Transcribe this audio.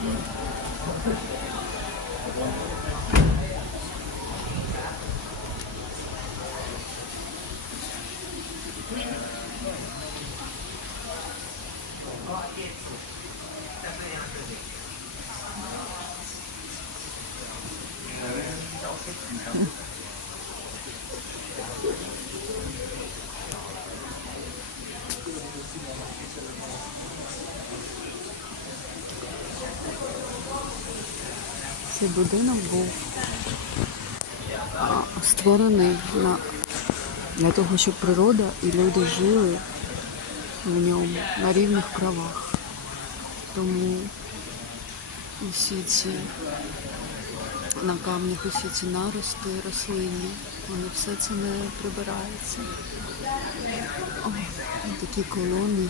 呵呵。Цей будинок був створений на, для того, щоб природа і люди жили в ньому на рівних правах. Тому усі ці на камнях усі ці нарости рослинні, вони все це не прибирається. О, такі колони